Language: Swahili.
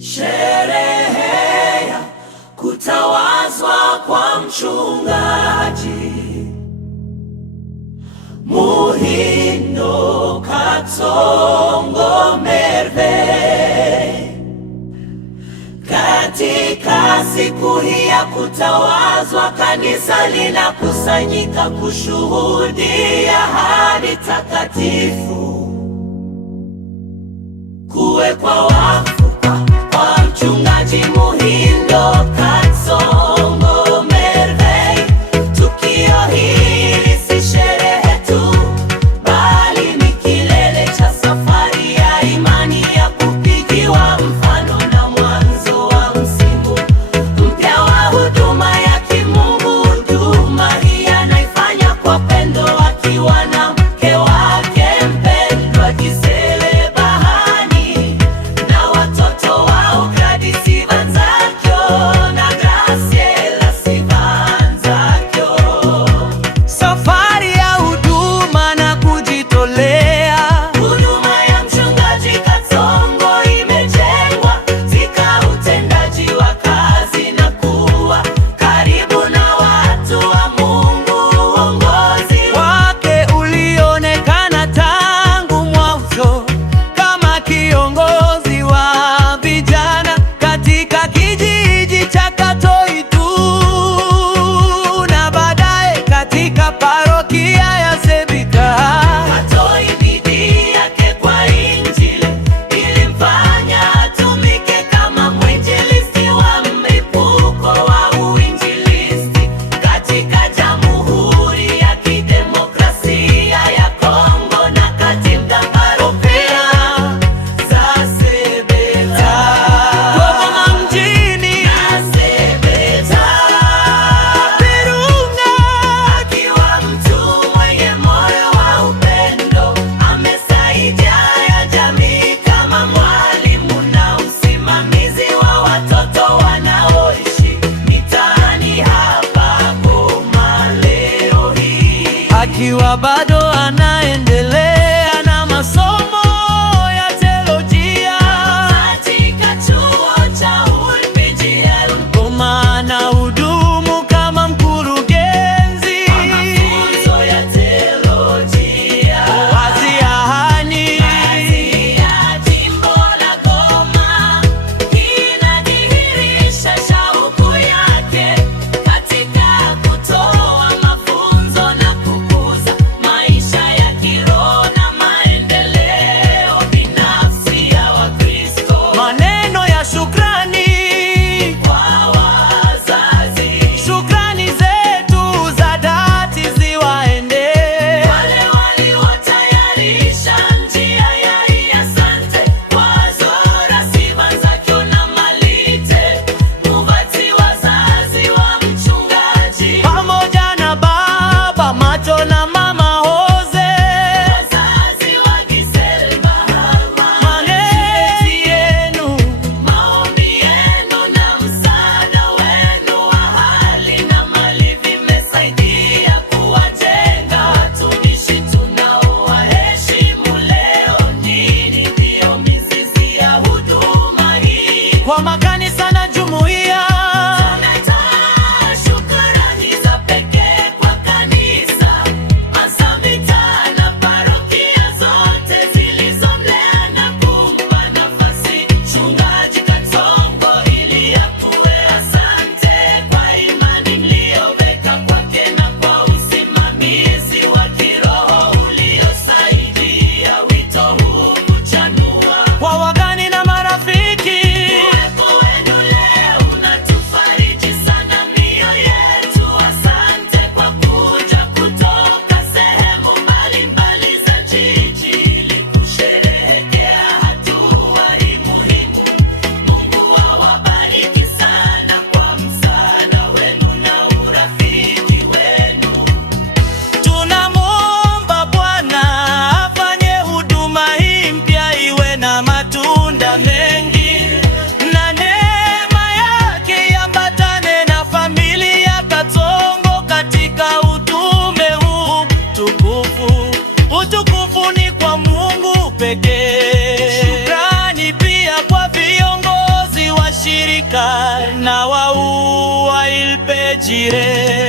Sherehe ya kutawazwa kwa mchungaji Muhindo Katongo Merve. Katika siku hii ya kutawazwa, kanisa linakusanyika kushuhudia ahadi takatifu, kuwekwa wakfu kwa mchungaji Muhindo Katongo Merve. Tukio hili si sherehe tu, bali ni kilele cha safari ya imani ya kupigiwa mfano na mwanzo wa msimu mpya wa huduma ya kimungu. Huduma hii anaifanya kwa pendo, akiwa na mke wake mpendwa Gisele Bahani na watoto wao Gladys Sivanzakyo na Graciela Sivanzakyo. Safari ya huduma na kujitolea, Huduma ya mchungaji Katongo imejengwa katika utendaji wa kazi na kuwa karibu na watu wa Mungu. Uongozi wake ulionekana tangu mwanzo kama kiongozi wa vijana katika kijiji cha Katoitu na baadaye katika parokia ya Sebika. Katoi, bidii yake kwa Injili ilimfanya atumike kama mwinjilisti wa mlipuko wa uinjilisti katika Jamhuri ya Kidemokrasia ya Kongo na katika parokia za Sebeka, Goma mjini na Sebeka, Virunga, akiwa mtu mwenye moyo wa upendo, amesaidia ya jamii kama mwalimu na usimamizi wa watoto wanaoishi mitaani hapa Goma leo hii. akiwa bado anaendelea na masomo ya teolojia Katika chuo cha UPGL, Goma na hudumu kama mkurugenzi mafunzo ya teolojia. waziahani. Kazi ya jimbo la Goma inadhihirisha shauku yake katika kutoa mafunzo na kukuza maisha ya kiroho na maendeleo binafsi ya Wakristo. Maneno ya shukrani, Kwa wazazi shukrani zetu za dhati ziwaende wale waliotayarisha njia ya asante, Wazora Sivanzakyo na Malite Muvati, wazazi wa mchungaji, pamoja na baba Macho na mama Hoze. wazazi wa Gisele Bahama. Malezi yenu, Maombi yenu na msaada wenu wa hali na mali vimesaidia kuwajenga watumishi tunaowaheshimu leo. Nini ndiyo mizizi ya huduma hii? kwa makanisa na jumuiya, Tunatoa shukrani za pekee kwa kanisa, hasa mitaa na parokia zote zilizomlea na kumpa nafasi mchungaji Katongo ili akuwe. Asante kwa imani mliyoweka kwake na kwa usimamizi wa kiroho uliosaidia wito huu kuchanua. kwa wageni na marafiki, Uwepo Jire.